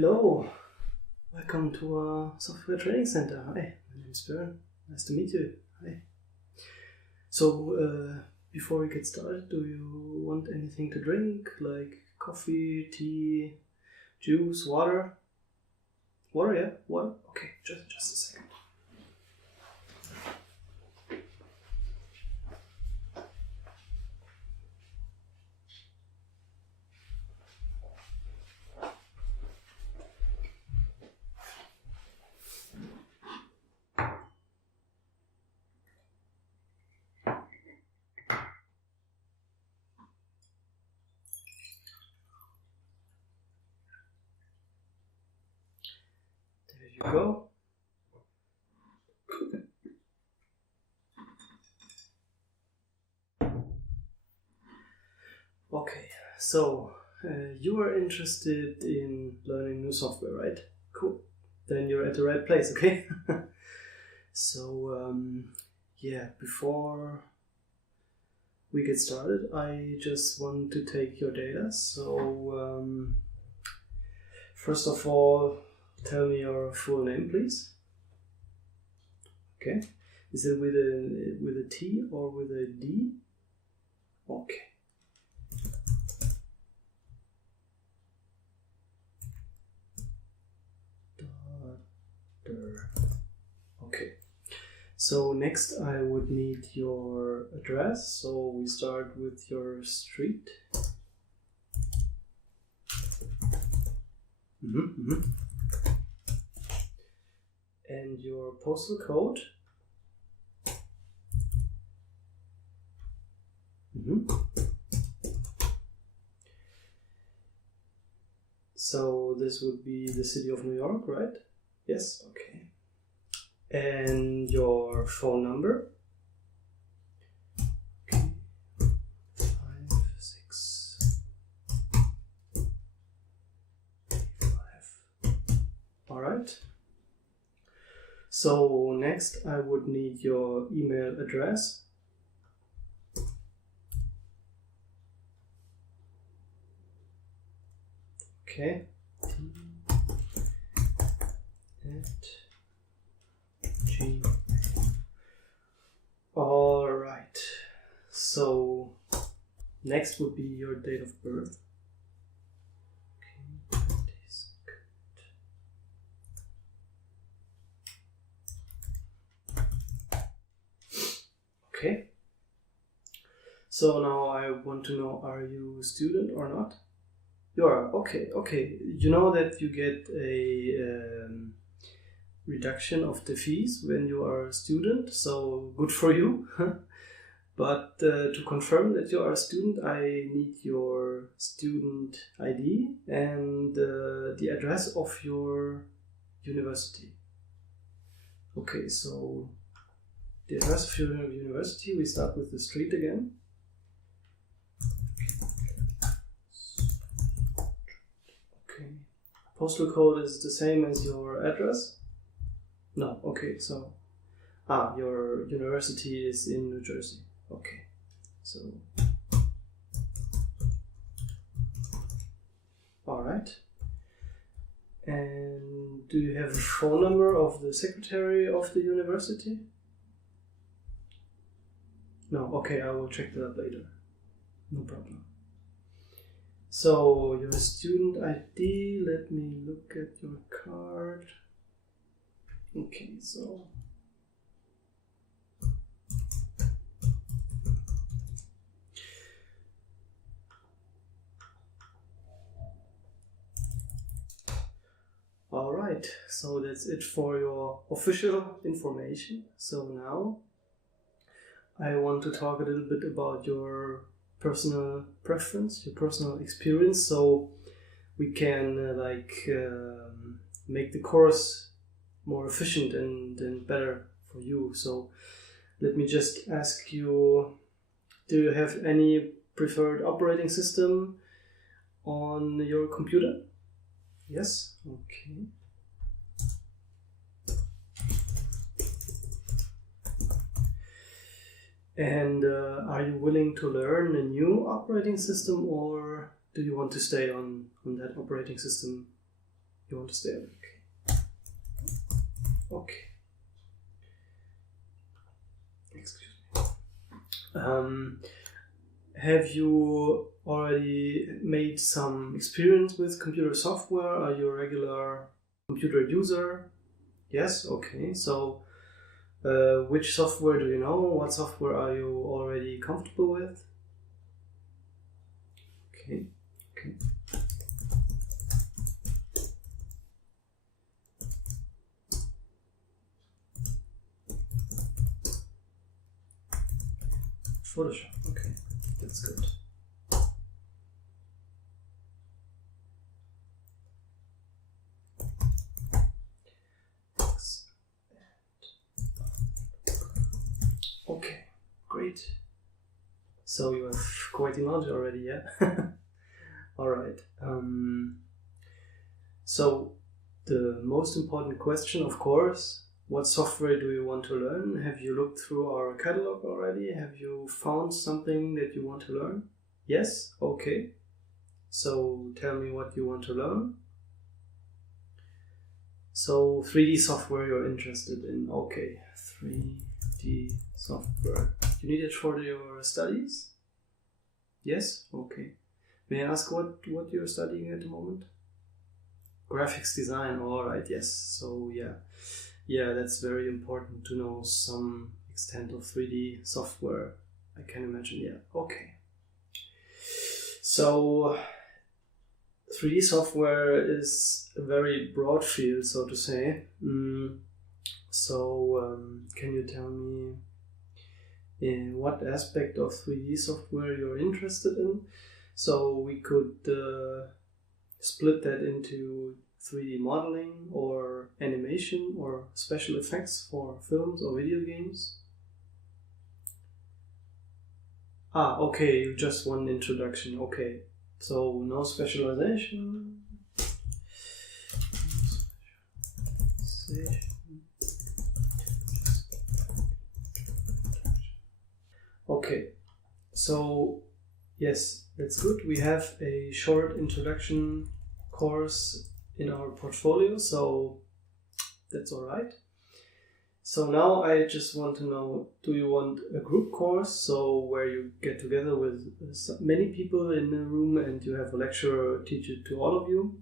Hello, welcome to our software training center. Hi, my name is Björn. Nice to meet you. Hi. So, before we get started, do you want anything to drink, like coffee, tea, juice, water? Water, yeah? Water? Okay, just a second. There you go. Okay, so you are interested in learning new software, right? Cool. Then you're at the right place, okay? So, before we get started, I just want to take your data. So, first of all, tell me your full name, please. Okay. Is it with a T or with a D? Okay. Okay. So next I would need your address. So we start with your street. And your postal code. So this would be the city of New York, right? Yes, okay. And your phone number. Okay. 5, 6, 5. All right. So next I would need your email address. Okay. @gmail. All right. So next would be your date of birth. Okay. So now I want to know, are you a student or not? You are. Okay. You know that you get a reduction of the fees when you are a student, so good for you. But to confirm that you are a student, I need your student ID and the address of your university. Okay, so the address of your university, we start with the street again. Okay. Postal code is the same as your address? No, okay, so your university is in New Jersey. Okay, so all right. And do you have a phone number of the secretary of the university? No, okay, I will check that up later. No problem. So your student ID, let me look at your card. Okay, so all right, so that's it for your official information. So now I want to talk a little bit about your personal preference, your personal experience, so we can make the course more efficient and better for you. So let me just ask you, do you have any preferred operating system on your computer? Yes? Okay. And are you willing to learn a new operating system, or do you want to stay on that operating system You want to stay awake. Okay. Excuse me. Have you already made some experience with computer software? Are you a regular computer user? Yes? Okay. So, which software do you know? What software are you already comfortable with? Okay. Okay. Photoshop. Okay. That's good. Okay, great. So you have quite a knowledge already, yeah? All right. So the most important question, of course, what software do you want to learn? Have you looked through our catalog already? Have you found something that you want to learn? Yes? Okay. So tell me what you want to learn. So 3D software you're interested in. Okay, 3D software. You need it for your studies? Yes? Okay. May I ask what you're studying at the moment? Graphics design, alright, yes. So yeah, that's very important to know some extent of 3D software. I can imagine, yeah. Okay. So 3D software is a very broad field, so to say. Can you tell me in what aspect of 3D software you're interested in? So we could split that into 3D modeling or animation or special effects for films or video games. Okay, you just want introduction. Okay, so no specialization. Okay, so yes, that's good. We have a short introduction course in our portfolio, so that's all right. So now I just want to know, do you want a group course, so where you get together with many people in a room and you have a lecturer teach it to all of you?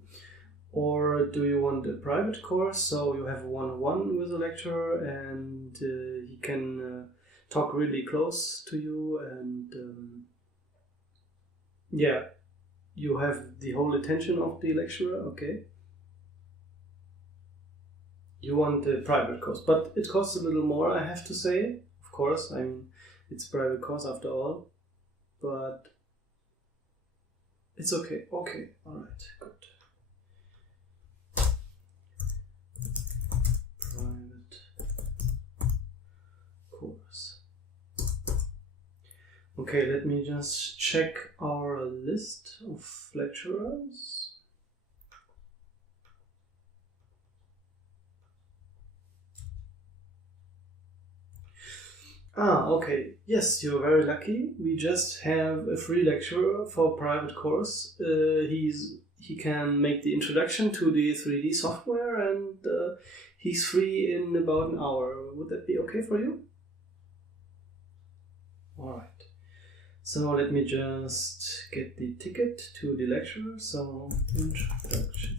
Or do you want a private course, so you have a one-on-one with a lecturer and he can talk really close to you and you have the whole attention of the lecturer? Okay. You want a private course, but it costs a little more, I have to say. Of course, I mean, it's a private course after all, but it's okay. Okay, all right, good. Private course. Okay, let me just check our list of lecturers. Okay. Yes, you're very lucky. We just have a free lecturer for private course. He can make the introduction to the 3D software and he's free in about an hour. Would that be okay for you? Alright. So let me just get the ticket to the lecturer. So, introduction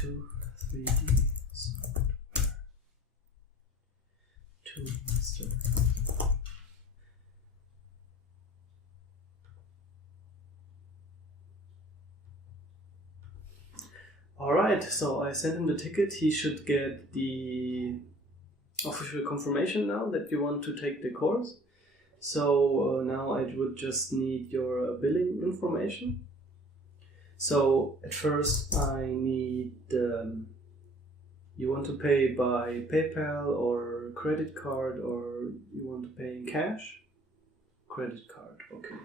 to 3D software to Mr. Alright, so I sent him the ticket. He should get the official confirmation now that you want to take the course. So now I would just need your billing information. So at first I need, you want to pay by PayPal or credit card, or you want to pay in cash? Credit card, okay.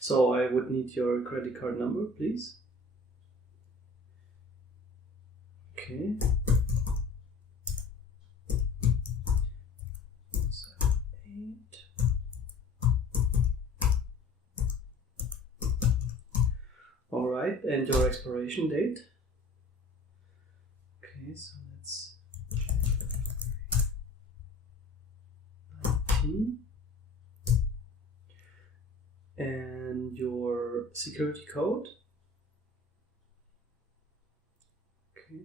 So I would need your credit card number, please. Okay. 8. All right, and your expiration date? Okay, so that's 19. And your security code. Okay.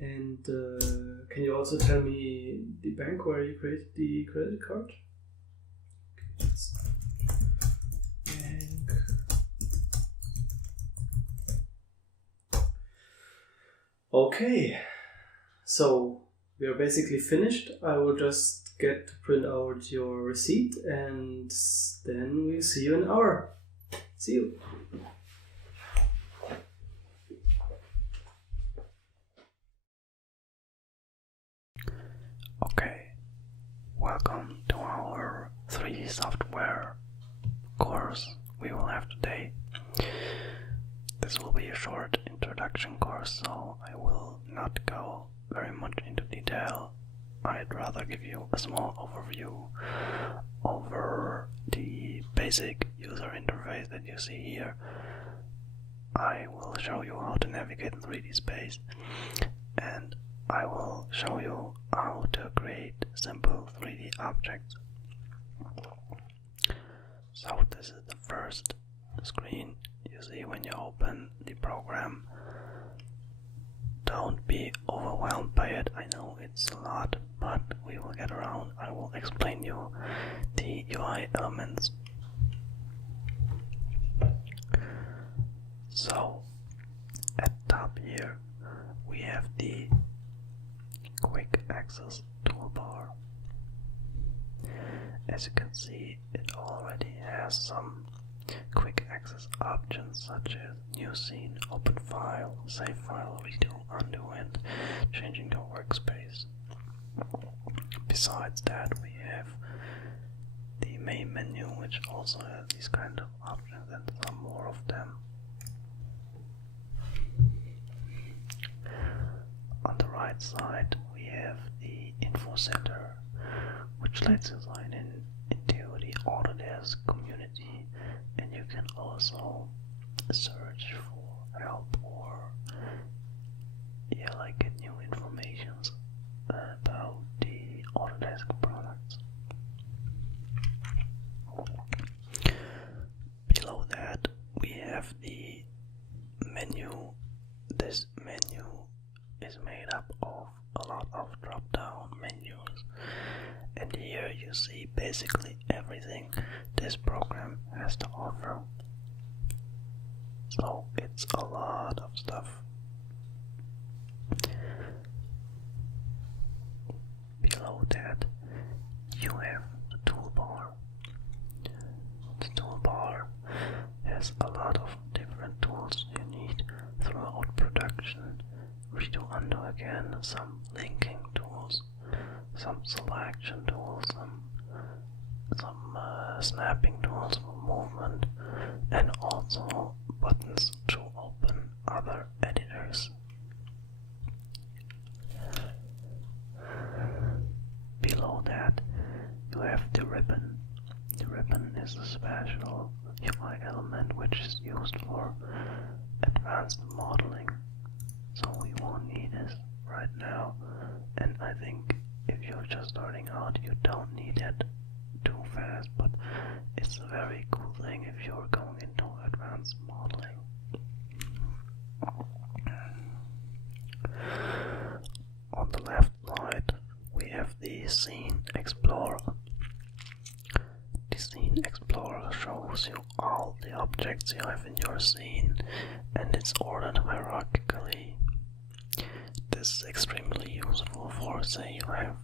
And can you also tell me the bank where you created the credit card? Okay, that's bank. Okay, so we are basically finished. I will just get to print out your receipt and then we'll see you in an hour. See you. Okay, welcome to our 3D software course we will have today. This will be a short introduction course, so I will not go very much into detail. I'd rather give you a small overview over the basic user interface that you see here. I will show you how to navigate in 3D space, and I will show you how to create simple 3D objects. So this is the first screen you see when you open the program. Don't be overwhelmed by it. I know it's a lot, but we will get around. I will explain you the UI elements. So at top here we have the quick access toolbar. As you can see, it already has some quick access options such as new scene, open file, save file, redo, undo, and changing the workspace. Besides that, we have the main menu, which also has these kind of options and some more of them. On the right side we have the info center, which lets you sign in into the Autodesk community, and you can also search for help or get new information about the Autodesk products. Below that we have the menu. This menu is made up of a lot of drop-down menus, and here you see basically everything this program has to offer. So it's a lot of stuff. Below that you have the toolbar. The toolbar has a lot of different tools you need throughout production. Redo, undo again, some linking tools, some selection tools, some snapping tools for movement, and also buttons to open other editors. Below that you have the ribbon. The ribbon is a special UI element which is used for advanced modeling. So we won't need this right now, and I think if you're just starting out you don't need it too fast, but it's a very cool thing if you're going into advanced modeling. On the left side we have the Scene Explorer. The Scene Explorer shows you all the objects you have in your scene, and it's ordered hierarchically. This is extremely useful for, say, you have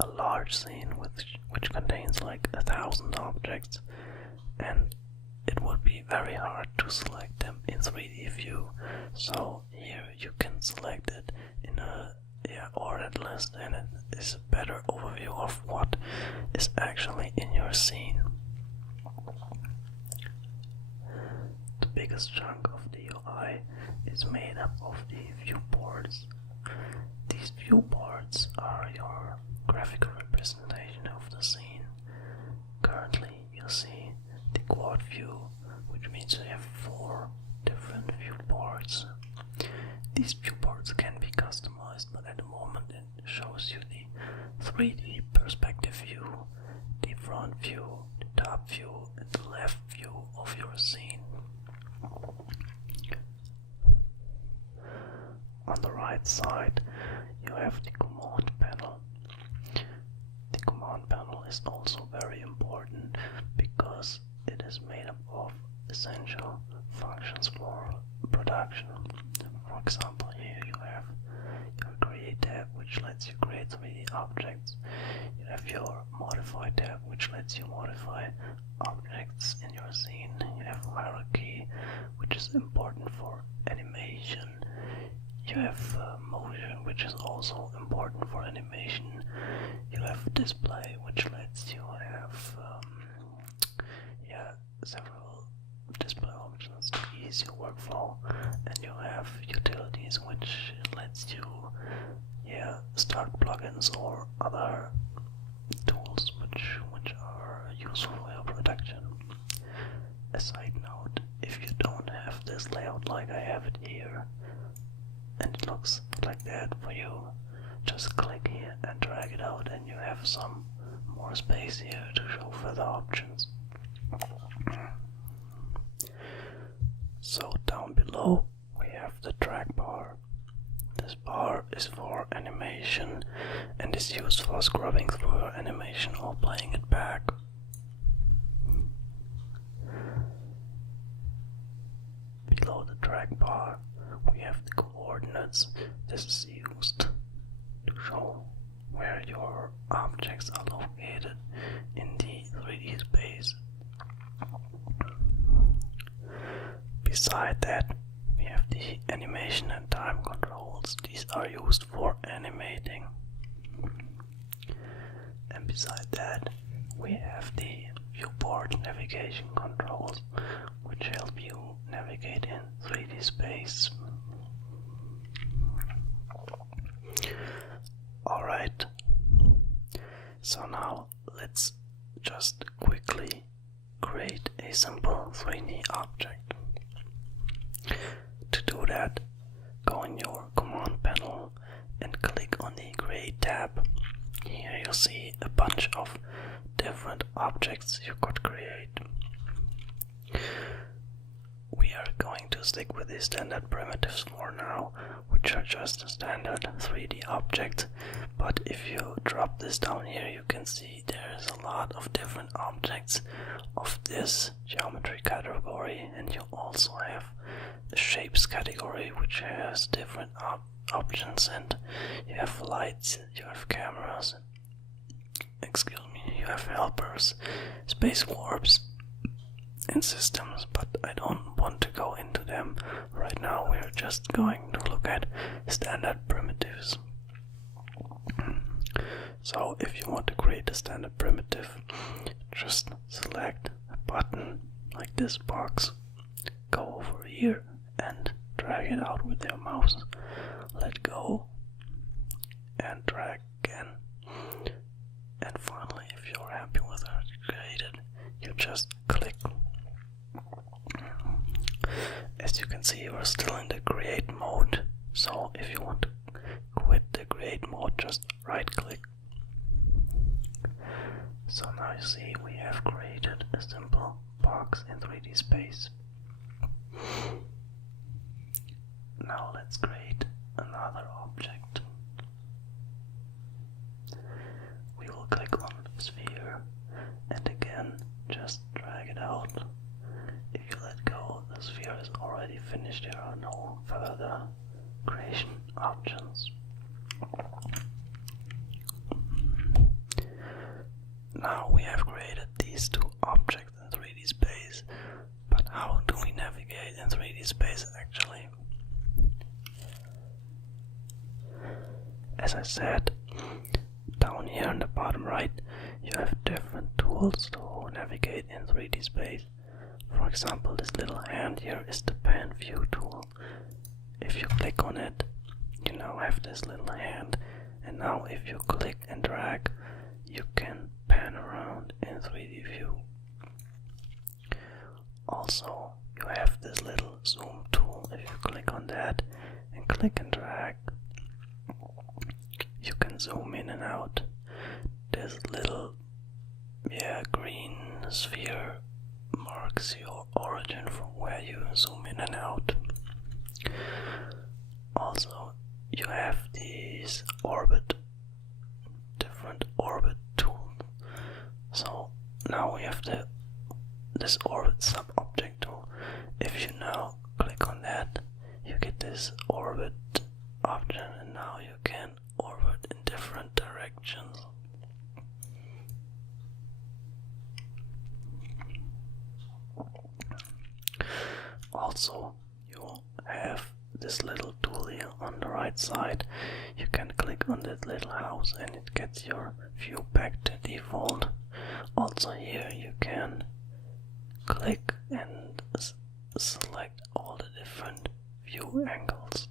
a large scene which contains like 1,000 objects, and it would be very hard to select them in 3D view. So here you can select it in a ordered list, and it is a better overview of what is actually in your scene. The biggest chunk of the UI is made up of the viewports. These viewports are your graphical representation of the scene. Currently you see the quad view, which means you have 4 different viewports. These viewports can be customized, but at the moment it shows you the 3D perspective view, the front view, the top view, and the left view of your scene. On the right side, you have the command panel. The command panel is also very important because it is made up of essential functions for production. For example, here you have your create tab, which lets you create 3D objects. You have your modify tab, which lets you modify objects in your scene. You have hierarchy, which is important for animation. You have motion, which is also important for animation. You have display, which lets you have several display options to ease your workflow, and you have utilities, which lets you start plugins or other tools which are useful for your production. A side note, if you don't have this layout like I have it here, and it looks like that for you, just click here and drag it out and you have some more space here to show further options. So down below we have the drag bar. This bar is for animation and is used for scrubbing through your animation or playing it back. Below the drag bar we have the coordinates. This is used to show where your objects are located in the 3D space. Beside that, we have the animation and time controls. These are used for animating. And beside that, we have the viewport navigation controls, which help you navigate in 3D space. Alright, so now let's just quickly create a simple 3D object. To do that, go in your command panel and click on the Create tab. Here you'll see a bunch of different objects you could create. We are going to stick with the standard primitives for now, which are just a standard 3D object. But if you drop this down here, you can see there is a lot of different objects of this geometry category, and you also have the shapes category, which has different options, and you have lights, you have cameras, you have helpers, space warps, and systems, but I don't want to go into them right now. We're just going to look at standard primitives. So if you want to create a standard primitive, just select a button like this box, go over here and drag it out with your mouse, let go and drag again, and finally, if you're happy with what you created, you just click. As you can see, we're still in the create mode, so if you want to quit the create mode, just right click. So now you see we have created a simple box in 3D space. Now let's create another object. We will click on sphere and again just drag it out. If you let go, the sphere is already finished. There are no further creation options. Now we have created these two objects in 3D space, but how do we navigate in 3D space actually? As I said, down here in the bottom right, you have different tools to navigate in 3D space. For example, this little hand here is the pan view tool. If you click on it, you now have this little hand, and now if you click and drag, you can pan around in 3D view. Also, you have this little zoom tool. If you click on that and click and drag, you can zoom in and out. This little green sphere marks your origin from where you zoom in and out. Also, you have these different orbit tools. So now we have this orbit sub-object tool. If you now click on that, you get this orbit option, and now you can orbit in different directions. Also, you have this little tool here on the right side. You can click on this little house and it gets your view back to default. Also here you can click and select all the different view angles.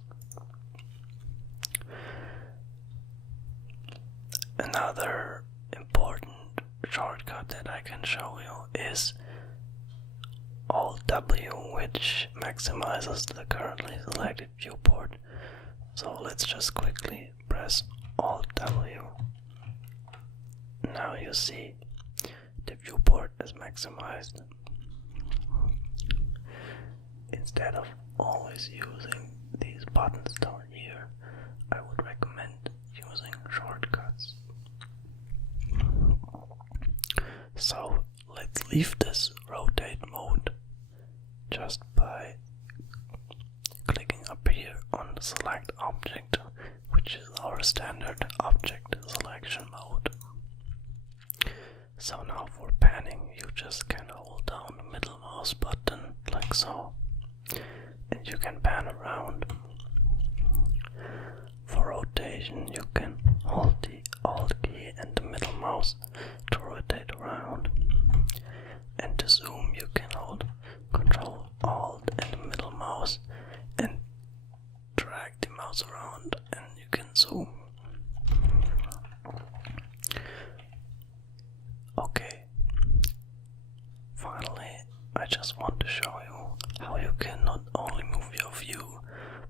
Another important shortcut that I can show you is Alt W, which maximizes the currently selected viewport. So let's just quickly press Alt W. Now you see the viewport is maximized. Instead of always using these buttons down here, I would recommend using shortcuts. So let's leave this rotate mode just by clicking up here on the select object, which is our standard object selection mode. So now for panning, you just can hold down the middle mouse button like so, and you can pan around. For rotation, you can hold the Alt key and the middle mouse to rotate around, and to zoom you can hold Control Alt and the middle mouse and drag the mouse around and you can zoom. Okay, finally I just want to show you how you can not only move your view,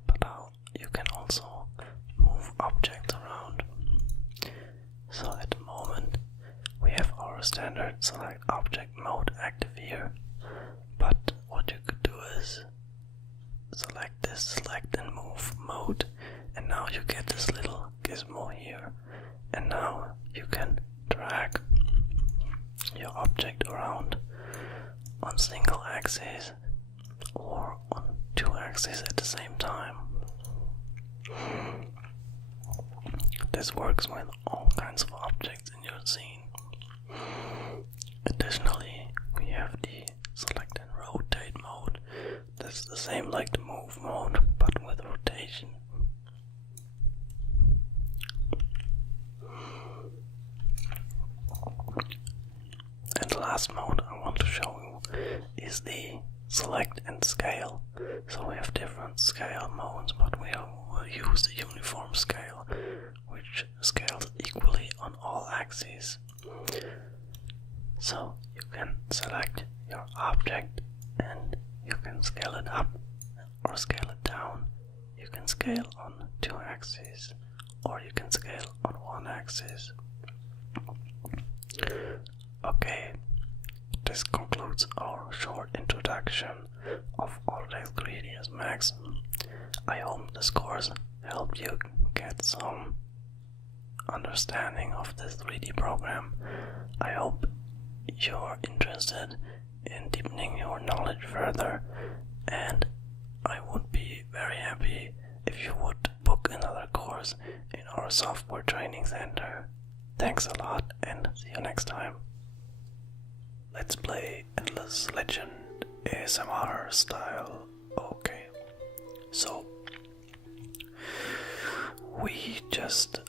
but how you can also move objects around. So at the moment we have our standard select object mode active here, but what you could do is select this select and move mode, and now you get this little gizmo here, and now you can drag your object around on single axis or on two axes at the same time. This works with all kinds of objects in your scene. Additionally, we have the select and rotate mode. That's the same like the move mode, but with rotation. And the last mode I want to show you is the select and scale. So we have different scale modes, but we will use the uniform scale, which scales equally on all axes. So you can select your object and you can scale it up or scale it down. You can scale on two axes or you can scale on one axis. Okay, this concludes our short introduction of Autodesk 3ds Max. I hope this course helped you get some understanding of this 3D program. I hope you're interested in deepening your knowledge further, and I would be very happy if you would book another course in our software training center. Thanks a lot and see you next time. Let's play Endless Legend ASMR style. Okay, so we just